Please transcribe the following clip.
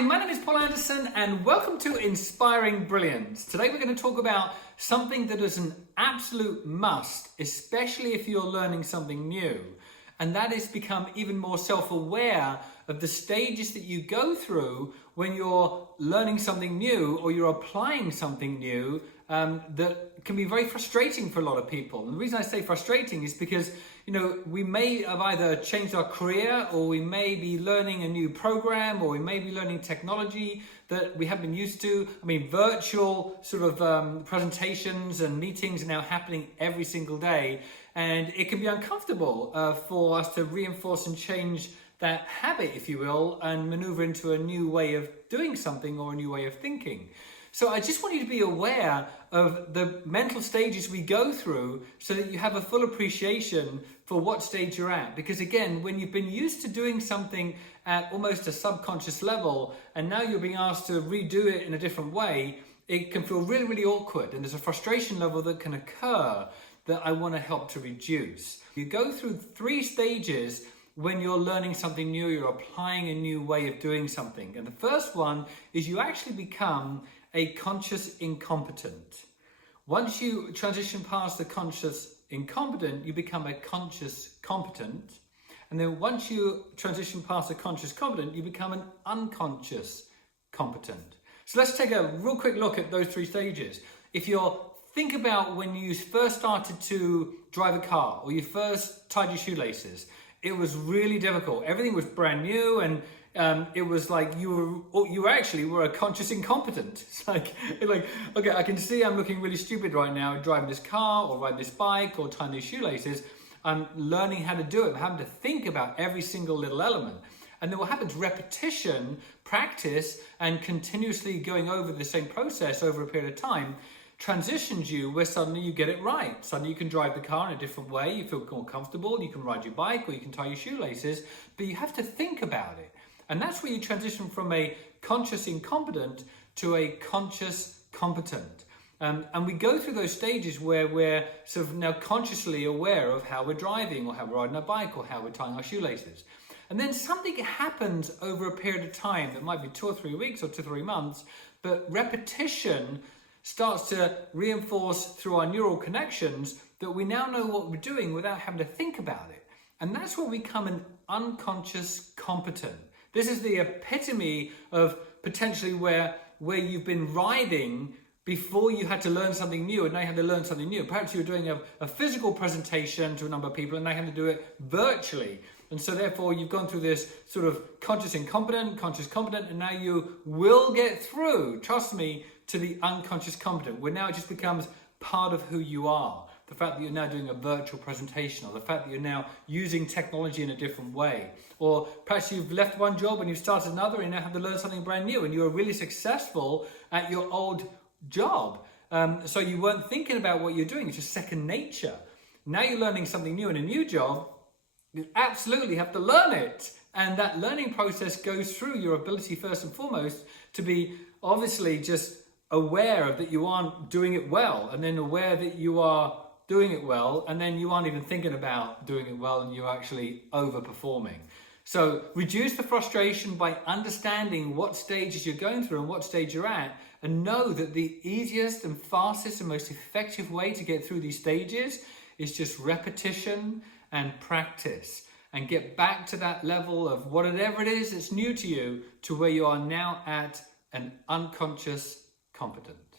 Hi, my name is Paul Anderson and welcome to Inspiring Brilliance. Today we're going to talk about something that is an absolute must, especially if you're learning something new. And that is become even more self-aware of the stages that you go through when you're learning something new or you're applying something new that can be very frustrating for a lot of people. And the reason I say frustrating is because, we may have either changed our career, or we may be learning a new program, or we may be learning technology that we haven't been used to. Virtual sort of presentations and meetings are now happening every single day. And it can be uncomfortable for us to reinforce and change that habit, if you will, and maneuver into a new way of doing something or a new way of thinking. So I just want you to be aware of the mental stages we go through so that you have a full appreciation for what stage you're at. Because again, when you've been used to doing something at almost a subconscious level, and now you're being asked to redo it in a different way, it can feel really, really awkward. And there's a frustration level that can occur that I want to help to reduce. You go through 3 stages when you're learning something new, you're applying a new way of doing something. And the first one is you actually become a conscious incompetent. Once you transition past the conscious incompetent, you become a conscious competent. And then once you transition past the conscious competent, you become an unconscious competent. So let's take a real quick look at those 3 stages. If you're think about when you first started to drive a car, or you first tied your shoelaces. It was really difficult. Everything was brand new, and it was like you were a conscious incompetent. It's like, okay, I can see I'm looking really stupid right now driving this car or riding this bike or tying these shoelaces. I'm learning how to do it. I'm having to think about every single little element. And then what happens, repetition, practice, and continuously going over the same process over a period of time transitions you where suddenly you get it right. Suddenly you can drive the car in a different way, you feel more comfortable, you can ride your bike, or you can tie your shoelaces, but you have to think about it. And that's where you transition from a conscious incompetent to a conscious competent. And we go through those stages where we're sort of now consciously aware of how we're driving, or how we're riding our bike, or how we're tying our shoelaces. And then something happens over a period of time that might be 2 or 3 weeks or 2 or 3 months, but repetition starts to reinforce through our neural connections that we now know what we're doing without having to think about it. And that's where we become an unconscious competent. This is the epitome of potentially where you've been riding before you had to learn something new, and now you have to learn something new. Perhaps you were doing a physical presentation to a number of people, and now you have to do it virtually. And so therefore you've gone through this sort of conscious incompetent, conscious competent, and now you will get through, trust me, to the unconscious competent, where now it just becomes part of who you are. The fact that you're now doing a virtual presentation, or the fact that you're now using technology in a different way. Or perhaps you've left one job and you've started another, and you now have to learn something brand new, and you were really successful at your old job. So you weren't thinking about what you're doing, it's just second nature. Now you're learning something new in a new job, you absolutely have to learn it. And that learning process goes through your ability, first and foremost, to be obviously just aware of that you aren't doing it well, and then aware that you are doing it well, and then you aren't even thinking about doing it well, and you're actually overperforming. So reduce the frustration by understanding what stages you're going through and what stage you're at, and know that the easiest and fastest and most effective way to get through these stages is just repetition and practice, and get back to that level of whatever it is that's new to you, to where you are now at an unconscious competent.